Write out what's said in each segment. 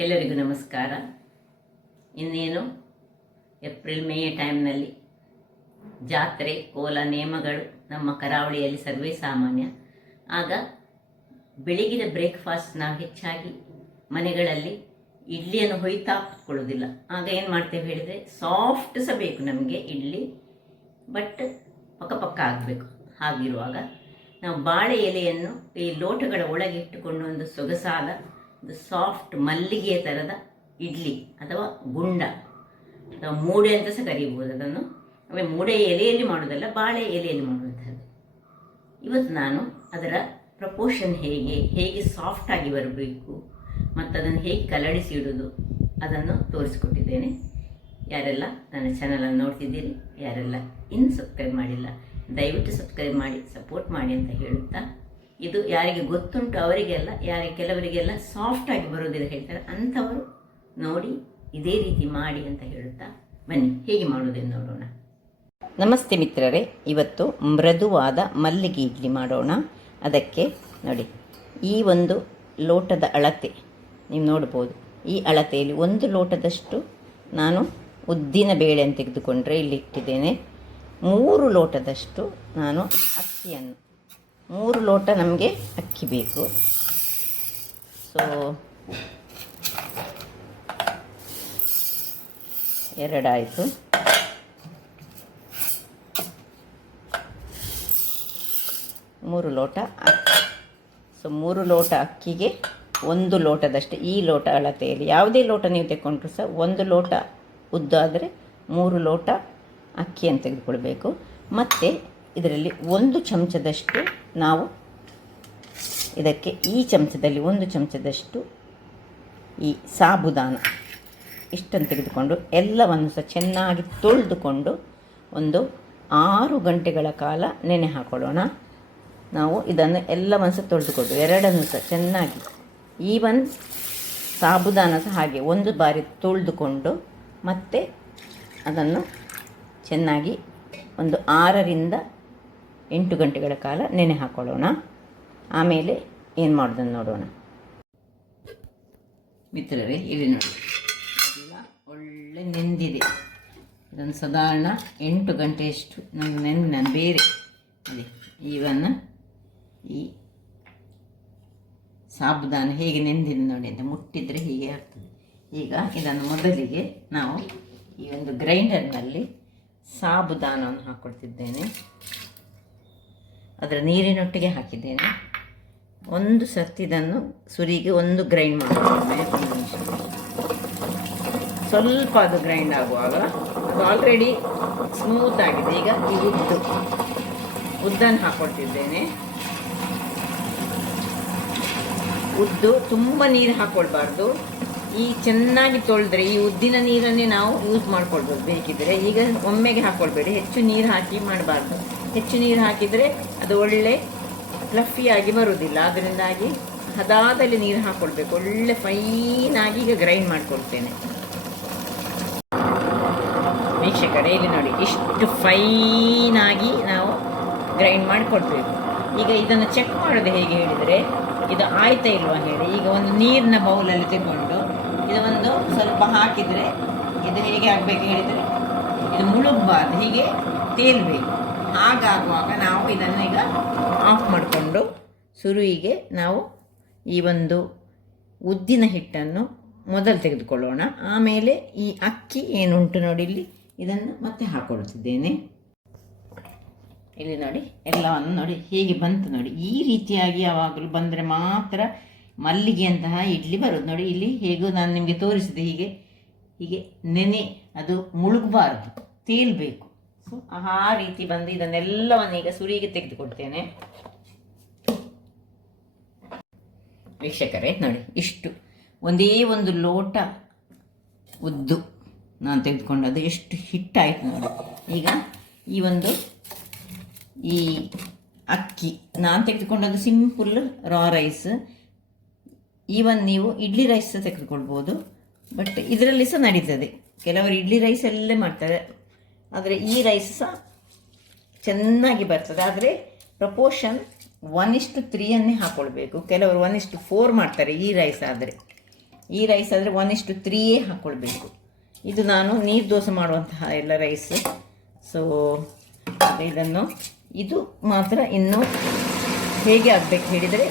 ಎಲ್ಲರಿಗೂ ನಮಸ್ಕಾರ. ಇನ್ನೇನು ಏಪ್ರಿಲ್ ಮೇ ಟೈಮ್ನಲ್ಲಿ ಜಾತ್ರೆ ಕೋಲ ನೇಮಗಳು ನಮ್ಮ ಕರಾವಳಿಯಲ್ಲಿ ಸರ್ವೇ ಸಾಮಾನ್ಯ. ಆಗ ಬೆಳಗಿನ ಬ್ರೇಕ್ಫಾಸ್ಟ್ ನಾವು ಹೆಚ್ಚಾಗಿ ಮನೆಗಳಲ್ಲಿ ಇಡ್ಲಿಯನ್ನು ಹೊಯ್ತಾ ಕೂತ್ಕೊಳ್ಳೋದಿಲ್ಲ. ಆಗ ಏನು ಮಾಡ್ತೇವೆ ಹೇಳಿದರೆ, ಸಾಫ್ಟ್ ಸಹ ಬೇಕು ನಮಗೆ ಇಡ್ಲಿ, ಬಟ್ ಪಕ್ಕ ಆಗಬೇಕು. ಹಾಗಿರುವಾಗ ನಾವು ಬಾಳೆ ಎಲೆಯನ್ನು ಈ ಲೋಟಗಳ ಒಳಗೆ ಇಟ್ಟುಕೊಂಡು ಒಂದು ಸೊಗಸಾದ ಒಂದು ಸಾಫ್ಟ್ ಮಲ್ಲಿಗೆಯ ಥರದ ಇಡ್ಲಿ ಅಥವಾ ಗುಂಡ ಅಥವಾ ಮೂಡೆ ಅಂತ ಸಹ ಕರೀಬೋದು. ಅದನ್ನು ಆಮೇಲೆ ಮೂಡೆ ಎಲೆಯಲ್ಲಿ ಮಾಡೋದಲ್ಲ, ಬಾಳೆ ಎಲೆಯಲ್ಲಿ ಮಾಡುವಂಥದ್ದು. ಇವತ್ತು ನಾನು ಅದರ ಪ್ರಪೋರ್ಷನ್ ಹೇಗೆ ಸಾಫ್ಟಾಗಿ ಬರಬೇಕು ಮತ್ತು ಅದನ್ನು ಹೇಗೆ ಕಲಡಿಸಿ ಇಡೋದು ಅದನ್ನು ತೋರಿಸಿಕೊಟ್ಟಿದ್ದೇನೆ. ಯಾರೆಲ್ಲ ನನ್ನ ಚಾನಲನ್ನು ನೋಡ್ತಿದ್ದೀರಿ, ಯಾರೆಲ್ಲ ಇನ್ನೂ ಸಬ್ಸ್ಕ್ರೈಬ್ ಮಾಡಿಲ್ಲ, ದಯವಿಟ್ಟು ಸಬ್ಸ್ಕ್ರೈಬ್ ಮಾಡಿ ಸಪೋರ್ಟ್ ಮಾಡಿ ಅಂತ ಹೇಳುತ್ತಾ, ಇದು ಯಾರಿಗೆ ಗೊತ್ತುಂಟು ಅವರಿಗೆಲ್ಲ, ಕೆಲವರಿಗೆಲ್ಲ ಸಾಫ್ಟಾಗಿ ಬರೋದಿಲ್ಲ ಹೇಳ್ತಾರೆ, ಅಂಥವರು ನೋಡಿ ಇದೇ ರೀತಿ ಮಾಡಿ ಅಂತ ಹೇಳುತ್ತಾ ಬನ್ನಿ ಹೇಗೆ ಮಾಡೋದೆಂದು ನೋಡೋಣ. ನಮಸ್ತೆ ಮಿತ್ರರೇ, ಇವತ್ತು ಮೃದುವಾದ ಮಲ್ಲಿಗೆ ಇಡ್ಲಿ ಮಾಡೋಣ. ಅದಕ್ಕೆ ನೋಡಿ, ಈ ಒಂದು ಲೋಟದ ಅಳತೆ ನೀವು ನೋಡ್ಬೋದು. ಈ ಅಳತೆಯಲ್ಲಿ 1 ಲೋಟದಷ್ಟು ನಾನು ಉದ್ದಿನ ಬೇಳೆಯನ್ನು ತೆಗೆದುಕೊಂಡ್ರೆ ಇಲ್ಲಿ ಇಟ್ಟಿದ್ದೇನೆ. 3 ಲೋಟದಷ್ಟು ನಾನು ಅಕ್ಕಿಯನ್ನು, 3 ಲೋಟ ನಮಗೆ ಅಕ್ಕಿ ಬೇಕು. ಸೊ 2 ಆಯಿತು. ಮೂರು ಲೋಟ ಅಕ್ಕಿ. ಸೊ 3 ಲೋಟ ಅಕ್ಕಿಗೆ 1 ಲೋಟದಷ್ಟು ಈ ಲೋಟ ಅಳತೆಯಲ್ಲಿ, ಯಾವುದೇ ಲೋಟ ನೀವು ತೆಕ್ಕೊಂಡ್ರು ಸಹ 1 ಲೋಟ ಉದ್ದಾದರೆ 3 ಲೋಟ ಅಕ್ಕಿಯನ್ನು ತೆಗೆದುಕೊಳ್ಬೇಕು. ಮತ್ತು ಇದರಲ್ಲಿ 1 ಚಮಚದಷ್ಟು ನಾವು ಇದಕ್ಕೆ, ಈ ಚಮಚದಲ್ಲಿ 1 ಚಮಚದಷ್ಟು ಈ ಸಾಬುದಾನ ಇಷ್ಟನ್ನು ತೆಗೆದುಕೊಂಡು ಎಲ್ಲವನ್ನು ಸಹ ಚೆನ್ನಾಗಿ ತೊಳೆದುಕೊಂಡು ಒಂದು 6 ಗಂಟೆಗಳ ಕಾಲ ನೆನೆ ಹಾಕೊಳ್ಳೋಣ. ನಾವು ಇದನ್ನು ಎಲ್ಲವನ್ನು ಸಹ ತೊಳೆದುಕೊಂಡು ಎರಡನ್ನು ಸಹ ಚೆನ್ನಾಗಿ, ಈವನ್ ಸಾಬುದಾನ ಸಹ ಹಾಗೆ 1 ಬಾರಿ ತೊಳೆದುಕೊಂಡು ಮತ್ತೆ ಅದನ್ನು ಚೆನ್ನಾಗಿ ಒಂದು 6ರಿಂದ 8 ಗಂಟೆಗಳ ಕಾಲ ನೆನೆ ಹಾಕೊಳ್ಳೋಣ. ಆಮೇಲೆ ಏನು ಮಾಡೋದನ್ನು ನೋಡೋಣ. ಮಿತ್ರರೇ, ಇಲ್ಲಿ ನೋಡಿ, ಎಲ್ಲ ಒಳ್ಳೆ ನೆಂದಿದೆ. ಇದನ್ನು ಸಾಧಾರಣ 8 ಗಂಟೆಯಷ್ಟು ನಾನು ಬೇರೆ ಅದೇ ಈವನ್ನ ಈ ಸಾಬುದಾನ ಹೇಗೆ ನೆಂದಿದೆ ನೋಡಿ ಅಂತ ಮುಟ್ಟಿದರೆ ಹೀಗೆ ಆಗ್ತದೆ. ಈಗ ಇದನ್ನು ಮೊದಲಿಗೆ ನಾವು ಈ ಒಂದು ಗ್ರೈಂಡರ್ನಲ್ಲಿ ಸಾಬುದಾನವನ್ನು ಹಾಕ್ಕೊಳ್ತಿದ್ದೇನೆ. ಅದರ ನೀರಿನೊಟ್ಟಿಗೆ ಹಾಕಿದ್ದೇನೆ. ಒಂದು ಸರ್ತಿ ಇದನ್ನು ಸುರಿಗೆ ಒಂದು ಗ್ರೈಂಡ್ ಮಾಡ್ಕೊಳ್ತೇನೆ. ಸ್ವಲ್ಪ ಅದು ಗ್ರೈಂಡ್ ಆಗುವಾಗ ಅದು ಆಲ್ರೆಡಿ ಸ್ಮೂತ್ ಆಗಿದೆ. ಈಗ ಈ ಉದ್ದನ್ನು ಹಾಕ್ಕೊಳ್ತಿದ್ದೇನೆ. ಉದ್ದು ತುಂಬ ನೀರು ಹಾಕ್ಕೊಳ್ಬಾರ್ದು. ಈ ಚೆನ್ನಾಗಿ ತೊಳೆದ್ರೆ ಈ ಉದ್ದಿನ ನೀರನ್ನೇ ನಾವು ಯೂಸ್ ಮಾಡ್ಕೊಳ್ಬೋದು ಬೇಕಿದ್ದರೆ. ಈಗ ಒಮ್ಮೆಗೆ ಹಾಕ್ಕೊಳ್ಬೇಡಿ, ಹೆಚ್ಚು ನೀರು ಹಾಕಿ ಮಾಡಬಾರ್ದು. ಹೆಚ್ಚು ನೀರು ಹಾಕಿದರೆ ಅದು ಒಳ್ಳೆ ಫ್ಲಫಿಯಾಗಿ ಬರುವುದಿಲ್ಲ. ಅದರಿಂದಾಗಿ ಹದಾದಲ್ಲಿ ನೀರು ಹಾಕ್ಕೊಳ್ಬೇಕು. ಒಳ್ಳೆ ಫೈನಾಗಿ ಈಗ ಗ್ರೈಂಡ್ ಮಾಡ್ಕೊಳ್ತೇನೆ. ವೀಕ್ಷಕರೇ, ಇಲ್ಲಿ ನೋಡಿ, ಇಷ್ಟು ಫೈನಾಗಿ ನಾವು ಗ್ರೈಂಡ್ ಮಾಡಿಕೊಳ್ಬೇಕು. ಈಗ ಇದನ್ನು ಚೆಕ್ ಮಾಡೋದು ಹೇಗೆ ಹೇಳಿದರೆ, ಇದು ಆಯ್ತಾ ಇಲ್ವಾ ಹೇಳಿ, ಈಗ ಒಂದು ನೀರಿನ ಬೌಲಲ್ಲಿ ತಗೊಂಡು ಇದು ಒಂದು ಸ್ವಲ್ಪ ಹಾಕಿದರೆ ಇದು ಹೇಗೆ ಆಗಬೇಕು ಹೇಳಿದರೆ, ಇದು ಮುಳುಗಬಾರ್ದು, ಹೀಗೆ ತೇಲ್ಬೇಕು. ಹಾಗಾಗುವಾಗ ನಾವು ಇದನ್ನು ಈಗ ಆಫ್ ಮಾಡಿಕೊಂಡು ಸುರುವಿಗೆ ನಾವು ಈ ಒಂದು ಉದ್ದಿನ ಹಿಟ್ಟನ್ನು ಮೊದಲು ತೆಗೆದುಕೊಳ್ಳೋಣ. ಆಮೇಲೆ ಈ ಅಕ್ಕಿ ಏನುಂಟು ನೋಡಿ ಇಲ್ಲಿ, ಇದನ್ನು ಮತ್ತೆ ಹಾಕ್ಕೊಳ್ತಿದ್ದೇನೆ. ಇಲ್ಲಿ ನೋಡಿ, ಎಲ್ಲವನ್ನು ನೋಡಿ ಹೇಗೆ ಬಂತು ನೋಡಿ. ಈ ರೀತಿಯಾಗಿ ಯಾವಾಗಲೂ ಬಂದರೆ ಮಾತ್ರ ಮಲ್ಲಿಗೆಯಂತಹ ಇಡ್ಲಿ ಬರೋದು. ನೋಡಿ ಇಲ್ಲಿ ಹೇಗೂ ನಾನು ನಿಮಗೆ ತೋರಿಸಿದೆ, ಹೀಗೆ ನೆನೆ, ಅದು ಮುಳುಗಬಾರ್ದು, ತೇಲ್ಬೇಕು. ಸೊ ಆ ರೀತಿ ಬಂದು ಇದನ್ನೆಲ್ಲವನ್ನು ಈಗ ಸುರಿಗೆ ತೆಗೆದುಕೊಡ್ತೇನೆ. ವೀಕ್ಷಕರೇ ನೋಡಿ, ಇಷ್ಟು ಒಂದೇ ಒಂದು ಲೋಟ ಉದ್ದು ನಾನು ತೆಗೆದುಕೊಂಡದ್ದು ಎಷ್ಟು ಹಿಟ್ಟಾಯಿತು ನೋಡಿ. ಈಗ ಈ ಅಕ್ಕಿ ನಾನು ತೆಗೆದುಕೊಂಡದ್ದು ಸಿಂಪಲ್ ರಾ ರೈಸ್. ಈವನ್ ನೀವು ಇಡ್ಲಿ ರೈಸ್ ಸಹ ತೆಗೆದುಕೊಳ್ಬೋದು, ಬಟ್ ಇದರಲ್ಲಿ ಸಹ ನಡೀತದೆ. ಕೆಲವರು ಇಡ್ಲಿ ರೈಸ್ ಎಲ್ಲೇ ಮಾಡ್ತಾರೆ, ಆದರೆ ಈ ರೈಸ್ ಸಹ ಚೆನ್ನಾಗಿ ಬರ್ತದೆ. ಆದರೆ ಪ್ರಪೋರ್ಷನ್ 1:3 ಹಾಕ್ಕೊಳ್ಬೇಕು. ಕೆಲವರು 1:4 ಮಾಡ್ತಾರೆ ಈ ರೈಸ್ ಆದರೆ. ಈ ರೈಸ್ ಆದರೆ 1:3 ಹಾಕ್ಕೊಳ್ಬೇಕು. ಇದು ನಾನು ನೀರು ದೋಸೆ ಮಾಡುವಂತಹ ಎಲ್ಲ ರೈಸ್. ಸೊ ಇದನ್ನು ಇದು ಮಾತ್ರ ಇನ್ನು ಹೇಗೆ ಆಗಬೇಕು ಹೇಳಿದರೆ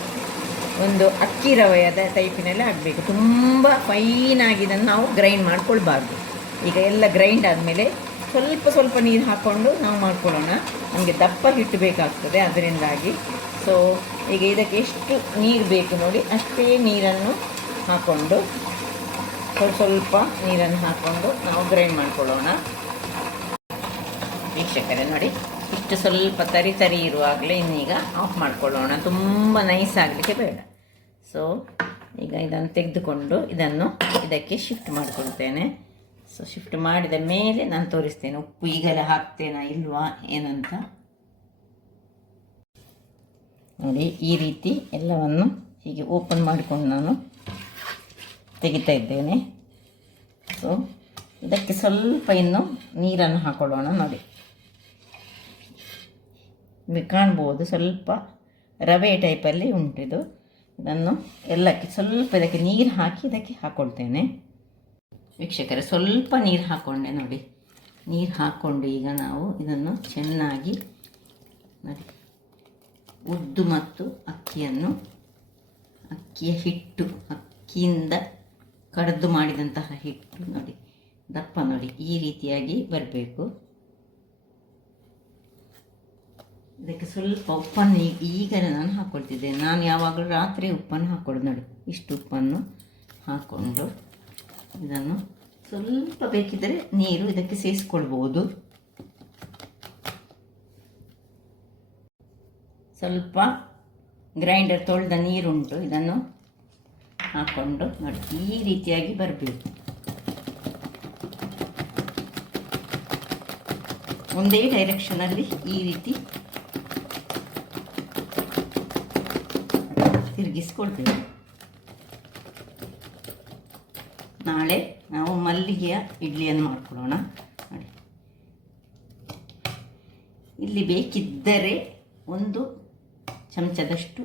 ಒಂದು ಅಕ್ಕಿ ರವೆಯದ ಟೈಪಿನಲ್ಲಿ ಆಗಬೇಕು. ತುಂಬ ಫೈನಾಗಿ ಇದನ್ನು ನಾವು ಗ್ರೈಂಡ್ ಮಾಡ್ಕೊಳ್ಬಾರ್ದು. ಈಗ ಎಲ್ಲ ಗ್ರೈಂಡ್ ಆದಮೇಲೆ ಸ್ವಲ್ಪ ನೀರು ಹಾಕ್ಕೊಂಡು ನಾವು ಮಾಡ್ಕೊಳ್ಳೋಣ. ನಮಗೆ ದಪ್ಪ ಹಿಟ್ಟು ಬೇಕಾಗ್ತದೆ, ಅದರಿಂದಾಗಿ. ಸೊ ಈಗ ಇದಕ್ಕೆ ಎಷ್ಟು ನೀರು ಬೇಕು ನೋಡಿ, ಅಷ್ಟೇ ನೀರನ್ನು ಹಾಕ್ಕೊಂಡು ಸ್ವಲ್ಪ ನೀರನ್ನು ಹಾಕ್ಕೊಂಡು ನಾವು ಗ್ರೈಂಡ್ ಮಾಡ್ಕೊಳ್ಳೋಣ. ವೀಕ್ಷಕರೇ ನೋಡಿ, ಇಷ್ಟು ಸ್ವಲ್ಪ ತರಿ ಇರುವಾಗಲೇ ಇನ್ನೀಗ ಆಫ್ ಮಾಡ್ಕೊಳ್ಳೋಣ. ತುಂಬ ನೈಸ್ ಆಗಲಿಕ್ಕೆ ಬೇಡ. ಸೊ ಈಗ ಇದನ್ನು ತೆಗೆದುಕೊಂಡು ಇದನ್ನು ಇದಕ್ಕೆ ಶಿಫ್ಟ್ ಮಾಡಿಕೊಳ್ತೇನೆ. ಸೊ ಶಿಫ್ಟ್ ಮಾಡಿದ ಮೇಲೆ ನಾನು ತೋರಿಸ್ತೇನೆ ಉಪ್ಪು ಈಗಲೇ ಹಾಕ್ತೇನಾ ಇಲ್ವಾ ಏನಂತ. ನೋಡಿ, ಈ ರೀತಿ ಎಲ್ಲವನ್ನು ಹೀಗೆ ಓಪನ್ ಮಾಡಿಕೊಂಡು ನಾನು ತೆಗಿತಾ ಇದ್ದೇನೆ. ಸೊ ಇದಕ್ಕೆ ಸ್ವಲ್ಪ ಇನ್ನು ನೀರನ್ನು ಹಾಕೊಳ್ಳೋಣ. ನೋಡಿ, ಕಾಣ್ಬೋದು ಸ್ವಲ್ಪ ರವೆ ಟೈಪಲ್ಲಿ ಉಂಟಿದು. ಇದನ್ನು ಎಲ್ಲಕ್ಕೆ ಸ್ವಲ್ಪ ಇದಕ್ಕೆ ನೀರು ಹಾಕಿ ಇದಕ್ಕೆ ಹಾಕ್ಕೊಳ್ತೇನೆ. ವೀಕ್ಷಕರೇ, ಸ್ವಲ್ಪ ನೀರು ಹಾಕ್ಕೊಂಡೆ ನೋಡಿ. ನೀರು ಹಾಕ್ಕೊಂಡು ಈಗ ನಾವು ಇದನ್ನು ಚೆನ್ನಾಗಿ ನೋಡಿ, ಉದ್ದು ಮತ್ತು ಅಕ್ಕಿಯ ಹಿಟ್ಟು, ಅಕ್ಕಿಯಿಂದ ಕಡೆದು ಮಾಡಿದಂತಹ ಹಿಟ್ಟು ನೋಡಿ, ದಪ್ಪ ನೋಡಿ, ಈ ರೀತಿಯಾಗಿ ಬರಬೇಕು. ಇದಕ್ಕೆ ಸ್ವಲ್ಪ ಉಪ್ಪನ್ನು ಈಗಲೇ ನಾನು ಹಾಕ್ಕೊಳ್ತಿದ್ದೇನೆ. ನಾನು ಯಾವಾಗಲೂ ರಾತ್ರಿ ಉಪ್ಪನ್ನು ಹಾಕ್ಕೊಳ್ಳೋದು ನೋಡಿ. ಇಷ್ಟು ಉಪ್ಪನ್ನು ಹಾಕ್ಕೊಂಡು ಇದನ್ನು ಸ್ವಲ್ಪ ಬೇಕಿದ್ದರೆ ನೀರು ಇದಕ್ಕೆ ಸೇರಿಸ್ಕೊಳ್ಬೋದು. ಸ್ವಲ್ಪ ಗ್ರೈಂಡರ್ ತೊಳೆದ ನೀರುಂಟು, ಇದನ್ನು ಹಾಕ್ಕೊಂಡು ನೋಡಿ, ಈ ರೀತಿಯಾಗಿ ಬರಬೇಕು. ಒಂದೇ ಡೈರೆಕ್ಷನಲ್ಲಿ ಈ ರೀತಿ ತಿರುಗಿಸ್ಕೊಳ್ತೇವೆ. ನಾಳೆ ನಾವು ಮಲ್ಲಿಗೆಯ ಇಡ್ಲಿಯನ್ನು ಮಾಡ್ಕೊಳ್ಳೋಣ. ನೋಡಿ, ಇಲ್ಲಿ ಬೇಕಿದ್ದರೆ 1 ಚಮಚದಷ್ಟು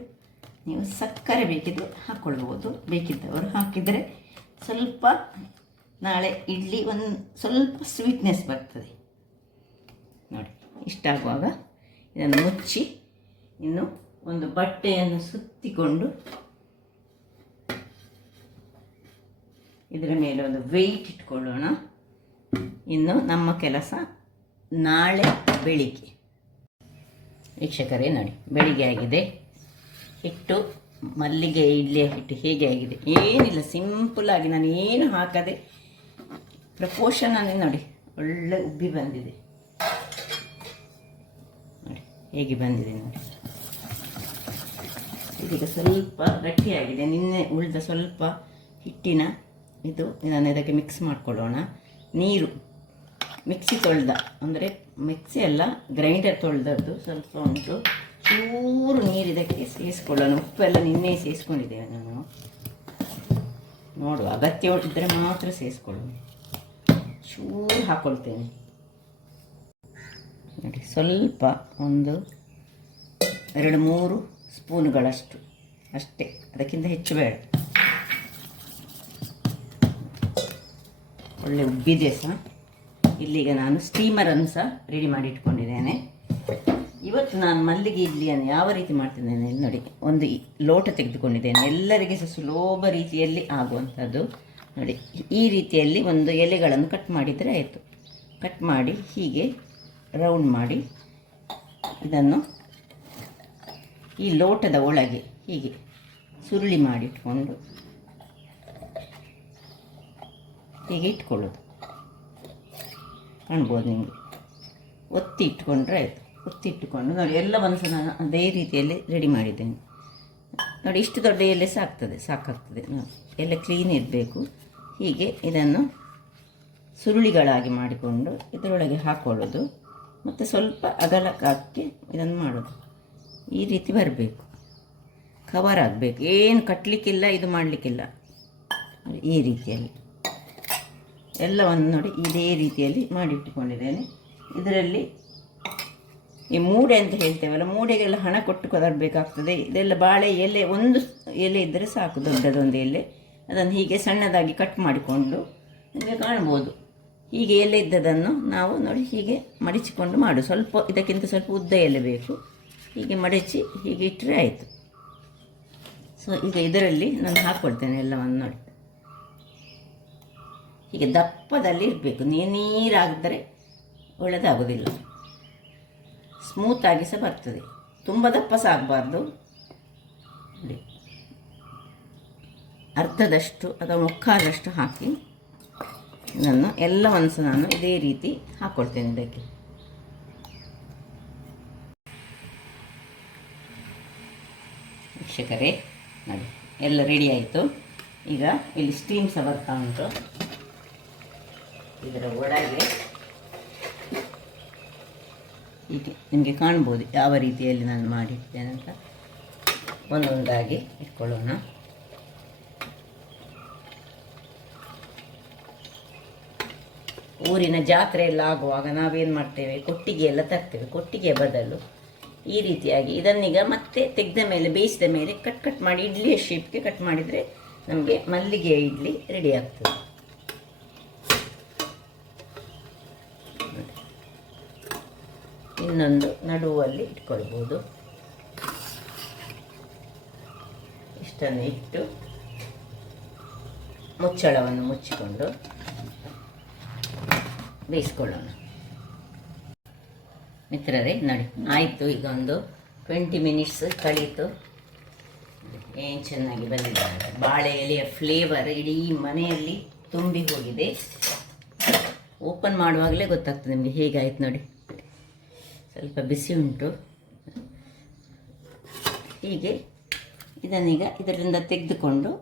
ನೀವು ಸಕ್ಕರೆ ಬೇಕಿದ್ದರೆ ಹಾಕ್ಕೊಳ್ಬೋದು. ಬೇಕಿದ್ದವರು ಹಾಕಿದರೆ ಸ್ವಲ್ಪ ನಾಳೆ ಇಡ್ಲಿ ಸ್ವಲ್ಪ ಸ್ವೀಟ್ನೆಸ್ ಬರ್ತದೆ. ನೋಡಿ, ಇಷ್ಟಾಗುವಾಗ ಇದನ್ನು ಮುಚ್ಚಿ ಇನ್ನು ಒಂದು ಬಟ್ಟೆಯನ್ನು ಸುತ್ತಿಕೊಂಡು ಇದರ ಮೇಲೆ ಒಂದು ವೆಯ್ಟ್ ಇಟ್ಕೊಳ್ಳೋಣ. ಇನ್ನು ನಮ್ಮ ಕೆಲಸ ನಾಳೆ ಬೆಳಿಗ್ಗೆ. ವೀಕ್ಷಕರೇ ನೋಡಿ, ಬೆಳಿಗ್ಗೆ ಆಗಿದೆ. ಹಿಟ್ಟು ಮಲ್ಲಿಗೆ ಇಡ್ಲಿಯ ಹಿಟ್ಟು ಹೇಗೆ ಆಗಿದೆ, ಏನಿಲ್ಲ, ಸಿಂಪಲ್ಲಾಗಿ ನಾನು ಏನು ಹಾಕದೆ ಪ್ರಪೋರ್ಷನಲ್ಲಿ ನೋಡಿ ಒಳ್ಳೆ ಉಬ್ಬಿ ಬಂದಿದೆ. ನೋಡಿ ಹೇಗೆ ಬಂದಿದೆ ನೋಡಿ. ಇದೀಗ ಸ್ವಲ್ಪ ಗಟ್ಟಿಯಾಗಿದೆ. ನಿನ್ನೆ ಉಳಿದ ಸ್ವಲ್ಪ ಹಿಟ್ಟಿನ ಇದನ್ನು ಇದಕ್ಕೆ ಮಿಕ್ಸ್ ಮಾಡ್ಕೊಳ್ಳೋಣ. ನೀರು ಮಿಕ್ಸಿ ತೊಳೆದ, ಅಂದರೆ ಮಿಕ್ಸಿ ಅಲ್ಲ ಗ್ರೈಂಡರ್ ತೊಳೆದದ್ದು ಸ್ವಲ್ಪ ಉಂಟು. ಚೂರು ನೀರು ಇದಕ್ಕೆ ಸೇರಿಸ್ಕೊಳ್ಳೋಣ. ಉಪ್ಪೆಲ್ಲ ನಿನ್ನೆ ಸೇರಿಸ್ಕೊಂಡಿದ್ದೇವೆ ನಾನು. ನೋಡುವ, ಅಗತ್ಯ ಇದ್ದರೆ ಮಾತ್ರ ಸೇರಿಸ್ಕೊಳ್ಳೋಣ. ಚೂರು ಹಾಕ್ಕೊಳ್ತೇನೆ ನೋಡಿ, ಸ್ವಲ್ಪ 1-2-3 ಸ್ಪೂನ್ಗಳಷ್ಟು ಅಷ್ಟೇ, ಅದಕ್ಕಿಂತ ಹೆಚ್ಚು ಬೇಡ. ಒಳ್ಳೆ ಉಬ್ಬಿದೆ ಸಹ. ಇಲ್ಲಿಗ ನಾನು ಸ್ಟೀಮರನ್ನು ಸಹ ರೆಡಿ ಮಾಡಿ ಇಟ್ಕೊಂಡಿದ್ದೇನೆ. ಇವತ್ತು ನಾನು ಮಲ್ಲಿಗೆ ಇಡ್ಲಿಯನ್ನು ಯಾವ ರೀತಿ ಮಾಡ್ತಿದ್ದೇನೆ ನೋಡಿ. ಒಂದು ಲೋಟ ತೆಗೆದುಕೊಂಡಿದ್ದೇನೆ, ಎಲ್ಲರಿಗೆ ಸಹ ಸುಲಭ ರೀತಿಯಲ್ಲಿ ಆಗುವಂಥದ್ದು ನೋಡಿ. ಈ ರೀತಿಯಲ್ಲಿ ಒಂದು ಎಲೆಗಳನ್ನು ಕಟ್ ಮಾಡಿದರೆ ಆಯಿತು. ಕಟ್ ಮಾಡಿ ಹೀಗೆ ರೌಂಡ್ ಮಾಡಿ ಇದನ್ನು ಈ ಲೋಟದ ಒಳಗೆ ಹೀಗೆ ಸುರುಳಿ ಮಾಡಿಟ್ಕೊಂಡು ಹೀಗೆ ಇಟ್ಕೊಳ್ಳೋದು ಕಾಣ್ಬೋದು ನಿಮಗೆ. ಒತ್ತಿ ಇಟ್ಕೊಂಡ್ರೆ ಆಯಿತು. ಒತ್ತಿ ಇಟ್ಟುಕೊಂಡು ನೋಡಿ, ಎಲ್ಲವನ್ನು ಸಹ ನಾನು ಅದೇ ರೀತಿಯಲ್ಲಿ ರೆಡಿ ಮಾಡಿದ್ದೇನೆ ನೋಡಿ. ಇಷ್ಟು ದೊಡ್ಡ ಎಲೆ ಸಾಕಾಗ್ತದೆ ನೋಡಿ. ಎಲ್ಲ ಕ್ಲೀನ್ ಇರಬೇಕು. ಹೀಗೆ ಇದನ್ನು ಸುರುಳಿಗಳಾಗಿ ಮಾಡಿಕೊಂಡು ಇದರೊಳಗೆ ಹಾಕ್ಕೊಳ್ಳೋದು, ಮತ್ತು ಸ್ವಲ್ಪ ಅಗಲಕ್ಕಾಕಿ ಇದನ್ನು ಮಾಡೋದು. ಈ ರೀತಿ ಬರಬೇಕು, ಕವರ್ ಆಗಬೇಕು. ಏನು ಕಟ್ಟಲಿಕ್ಕಿಲ್ಲ, ಇದು ಮಾಡಲಿಕ್ಕಿಲ್ಲ. ಈ ರೀತಿಯಲ್ಲಿ ಎಲ್ಲವನ್ನು ನೋಡಿ ಇದೇ ರೀತಿಯಲ್ಲಿ ಮಾಡಿಟ್ಟುಕೊಂಡಿದ್ದೇನೆ. ಇದರಲ್ಲಿ ಈ ಮೂಡೆ ಅಂತ ಹೇಳ್ತೇವಲ್ಲ, ಮೂಡೆಗೆಲ್ಲ ಹಣ ಕೊಟ್ಟು ತರಬೇಕಾಗ್ತದೆ. ಇದೆಲ್ಲ ಬಾಳೆ ಎಲೆ, ಒಂದು ಎಲೆ ಇದ್ದರೆ ಸಾಕು, ದೊಡ್ಡದೊಂದು ಎಲೆ. ಅದನ್ನು ಹೀಗೆ ಸಣ್ಣದಾಗಿ ಕಟ್ ಮಾಡಿಕೊಂಡು ನಿಮಗೆ ಕಾಣ್ಬೋದು. ಹೀಗೆ ಎಲೆ ಇದ್ದದನ್ನು ನಾವು ನೋಡಿ ಹೀಗೆ ಮಡಿಚಿಕೊಂಡು ಮಾಡು. ಸ್ವಲ್ಪ ಇದಕ್ಕಿಂತ ಸ್ವಲ್ಪ ಉದ್ದ ಎಲೆ ಬೇಕು. ಹೀಗೆ ಮಡಚಿ ಹೀಗೆ ಇಟ್ಟರೆ ಆಯಿತು. ಸೊ ಈಗ ಇದರಲ್ಲಿ ನಾನು ಹಾಕ್ಕೊಳ್ತೇನೆ ಎಲ್ಲವನ್ನು ನೋಡಿ. ಹೀಗೆ ದಪ್ಪದಲ್ಲಿ ಇರಬೇಕು, ನೀರಾಗಿದ್ದರೆ ಒಳ್ಳೆಯದಾಗೋದಿಲ್ಲ. ಸ್ಮೂತಾಗಿ ಸಹ ಬರ್ತದೆ, ತುಂಬ ದಪ್ಪ ಸಹ ಆಗಬಾರ್ದು. ಅರ್ಧದಷ್ಟು ಅಥವಾ ಮುಕ್ಕಾಲಷ್ಟು ಹಾಕಿ ಇದನ್ನು ಎಲ್ಲವನ್ನು ಸಹ ನಾನು ಇದೇ ರೀತಿ ಹಾಕ್ಕೊಳ್ತೇನೆ ಇದಕ್ಕೆ. ವೀಕ್ಷಕರೇ ನೋಡಿ, ಎಲ್ಲ ರೆಡಿ ಆಯಿತು. ಈಗ ಇಲ್ಲಿ ಸ್ಟೀಮ್ ಸಹ ಬರ್ತಾ ಉಂಟು. ಇದರ ಒಳಗೆ ಹೀಗೆ ನಿಮಗೆ ಕಾಣ್ಬೋದು ಯಾವ ರೀತಿಯಲ್ಲಿ ನಾನು ಮಾಡಿರ್ತೇನೆ ಅಂತ. ಒಂದೊಂದಾಗಿ ಇಟ್ಕೊಳ್ಳೋಣ. ಊರಿನ ಜಾತ್ರೆ ಎಲ್ಲ ಆಗುವಾಗ ನಾವೇನು ಮಾಡ್ತೇವೆ, ಕೊಟ್ಟಿಗೆ ಎಲ್ಲ ತರ್ತೇವೆ. ಕೊಟ್ಟಿಗೆ ಬದಲು ಈ ರೀತಿಯಾಗಿ ಇದನ್ನೀಗ ಮತ್ತೆ ತೆಗೆದ ಮೇಲೆ ಬೇಯಿಸಿದ ಮೇಲೆ ಕಟ್ ಮಾಡಿ ಇಡ್ಲಿಯ ಶೇಪ್ಗೆ ಕಟ್ ಮಾಡಿದರೆ ನಮಗೆ ಮಲ್ಲಿಗೆ ಇಡ್ಲಿ ರೆಡಿ ಆಗ್ತದೆ. ಇನ್ನೊಂದು ನಡುವಲ್ಲಿ ಇಟ್ಕೊಳ್ಬೋದು. ಇಷ್ಟನ್ನು ಇಟ್ಟು ಮುಚ್ಚಳವನ್ನು ಮುಚ್ಚಿಕೊಂಡು ಬೇಯಿಸ್ಕೊಳ್ಳೋಣ. ಮಿತ್ರರೇ ನೋಡಿ, ಆಯಿತು. ಈಗ ಒಂದು 20 ಮಿನಿಟ್ಸ್ ಕಳೀತು. ಏನು ಚೆನ್ನಾಗಿ ಬಂದಿದ್ದಾರೆ. ಬಾಳೆ ಎಲೆಯ ಫ್ಲೇವರ್ ಇಡೀ ಮನೆಯಲ್ಲಿ ತುಂಬಿ ಹೋಗಿದೆ. ಓಪನ್ ಮಾಡುವಾಗಲೇ ಗೊತ್ತಾಗ್ತದೆ ನಿಮಗೆ ಹೇಗಾಯ್ತು ನೋಡಿ. ಸ್ವಲ್ಪ ಬಿಸಿ ಉಂಟು. ಹೀಗೆ ಇದನ್ನೀಗ ಇದರಿಂದ ತೆಗೆದುಕೊಂಡು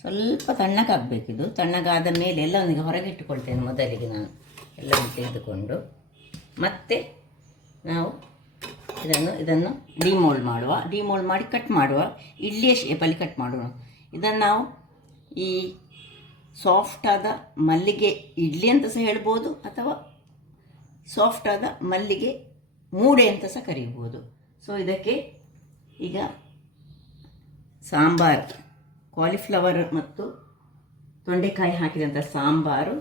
ಸ್ವಲ್ಪ ತಣ್ಣಗಾಗಬೇಕಿದು. ತಣ್ಣಗಾದ ಮೇಲೆ ಎಲ್ಲವನ್ನೀಗ ಹೊರಗೆ ಇಟ್ಟುಕೊಳ್ತೇನೆ. ಮೊದಲಿಗೆ ನಾನು ಎಲ್ಲವನ್ನು ತೆಗೆದುಕೊಂಡು ಮತ್ತೆ ನಾವು ಇದನ್ನು ಡಿಮೋಲ್ಡ್ ಮಾಡಿ ಕಟ್ ಮಾಡುವ. ಇಡ್ಲಿಯ ಶೇಪಲ್ಲಿ ಕಟ್ ಮಾಡುವ. ಇದನ್ನು ನಾವು ಈ ಸಾಫ್ಟಾದ ಮಲ್ಲಿಗೆ ಇಡ್ಲಿ ಅಂತ ಸಹ ಹೇಳ್ಬೋದು, ಅಥವಾ ಸಾಫ್ಟಾದ ಮಲ್ಲಿಗೆ ಮೂಡೆ ಅಂತ ಸಹ ಕರೀಬೋದು. ಸೊ ಇದಕ್ಕೆ ಈಗ ಸಾಂಬಾರು, ಕಾಲಿಫ್ಲವರ್ ಮತ್ತು ತೊಂಡೆಕಾಯಿ ಹಾಕಿದಂಥ ಸಾಂಬಾರು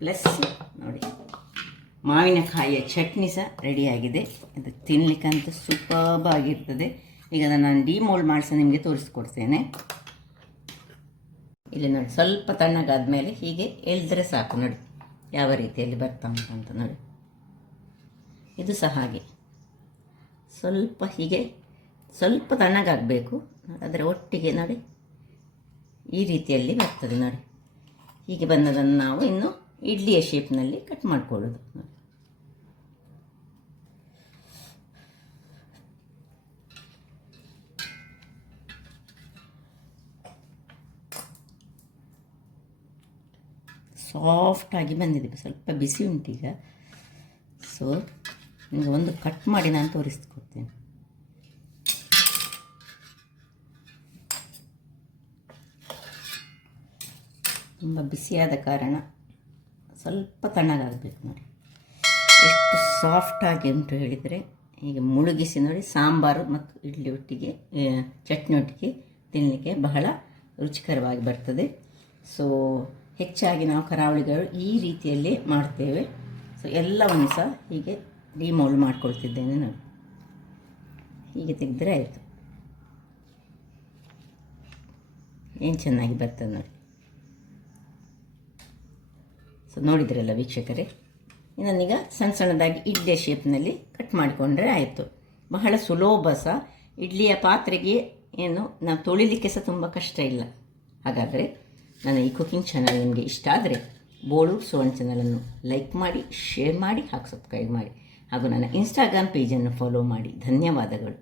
ಪ್ಲಸ್ ನೋಡಿ ಮಾವಿನಕಾಯಿಯ ಚಟ್ನಿ ಸಹ ರೆಡಿಯಾಗಿದೆ. ಇದು ತಿನ್ನಲಿಕ್ಕಂತೂ ಸೂಪರ್ಬ್ ಆಗಿರ್ತದೆ. ಈಗ ನಾನು ಡಿಮೋಲ್ಡ್ ಮಾಡಿಸಿ ನಿಮಗೆ ತೋರಿಸ್ಕೊಡ್ತೇನೆ. ಇಲ್ಲಿ ನೋಡಿ, ಸ್ವಲ್ಪ ತಣ್ಣಗಾದ ಮೇಲೆ ಹೀಗೆ ಎಳೆದ್ರೆ ಸಾಕು. ನೋಡಿ ಯಾವ ರೀತಿಯಲ್ಲಿ ಬರ್ತಾ ಉಂಟಂತ ನೋಡಿ. ಇದು ಸಹ ಹಾಗೆ ಸ್ವಲ್ಪ ಹೀಗೆ ಸ್ವಲ್ಪ ತಣ್ಣಗಾಗಬೇಕು. ಅದರ ಒಟ್ಟಿಗೆ ನೋಡಿ ಈ ರೀತಿಯಲ್ಲಿ ಬರ್ತದೆ ನೋಡಿ. ಹೀಗೆ ಬಂದದನ್ನು ನಾವು ಇನ್ನು ಇಡ್ಲಿಯ ಶೇಪ್ನಲ್ಲಿ ಕಟ್ ಮಾಡಿಕೊಳ್ಳೋದು ನೋಡಿ. ಸಾಫ್ಟಾಗಿ ಬಂದಿದೆ. ಸ್ವಲ್ಪ ಬಿಸಿ ಉಂಟೀಗ. ಸೊ ನಿಮಗೆ ಒಂದು ಕಟ್ ಮಾಡಿ ನಾನು ತೋರಿಸ್ಕೊಡ್ತೇನೆ. ತುಂಬ ಬಿಸಿಯಾದ ಕಾರಣ ಸ್ವಲ್ಪ ತಣ್ಣಗಾಗಬೇಕು ನೋಡಿ. ಎಷ್ಟು ಸಾಫ್ಟಾಗಿ ಉಂಟು ಹೇಳಿದರೆ, ಹೀಗೆ ಮುಳುಗಿಸಿ ನೋಡಿ. ಸಾಂಬಾರು ಮತ್ತು ಇಡ್ಲಿ ಒಟ್ಟಿಗೆ, ಚಟ್ನಿ ಒಟ್ಟಿಗೆ ತಿನ್ನಲಿಕ್ಕೆ ಬಹಳ ರುಚಿಕರವಾಗಿ ಬರ್ತದೆ. ಸೊ ಹೆಚ್ಚಾಗಿ ನಾವು ಕರಾವಳಿಗಳು ಈ ರೀತಿಯಲ್ಲಿ ಮಾಡ್ತೇವೆ. ಸೊ ಎಲ್ಲವನ್ನು ಸಹ ಹೀಗೆ ಡಿಮೋಲ್ಡ್ ಮಾಡ್ಕೊಳ್ತಿದ್ದೇನೆ ನಾನು. ಹೀಗೆ ತೆಗೆದ್ರೆ ಆಯಿತು. ಏನು ಚೆನ್ನಾಗಿ ಬರ್ತದೆ ನೋಡಿ. ಸೊ ನೋಡಿದ್ರಲ್ಲ ವೀಕ್ಷಕರೇ, ಇದನ್ನೀಗ ಸಣ್ಣ ಸಣ್ಣದಾಗಿ ಇಡ್ಲಿಯ ಶೇಪ್ನಲ್ಲಿ ಕಟ್ ಮಾಡಿಕೊಂಡ್ರೆ ಆಯಿತು. ಬಹಳ ಸುಲಭ ಸಹ. ಇಡ್ಲಿಯ ಪಾತ್ರೆಗೆ ಏನು ನಾವು ತೊಳಿಲಿಕ್ಕೆ ಸಹ ತುಂಬ ಕಷ್ಟ ಇಲ್ಲ. ಹಾಗಾದರೆ ನನ್ನ ಈ ಕುಕಿಂಗ್ ಚಾನಲ್ ನಿಮಗೆ ಇಷ್ಟ ಆದರೆ ಬೋಳೂರು ಸುವರ್ಣ ಚಾನಲನ್ನು ಲೈಕ್ ಮಾಡಿ, ಶೇರ್ ಮಾಡಿ ಹಾಗೂ ಸಬ್ಸ್ಕ್ರೈಬ್ ಮಾಡಿ. ಹಾಗೂ ನನ್ನ ಇನ್ಸ್ಟಾಗ್ರಾಮ್ ಪೇಜನ್ನು ಫಾಲೋ ಮಾಡಿ. ಧನ್ಯವಾದಗಳು.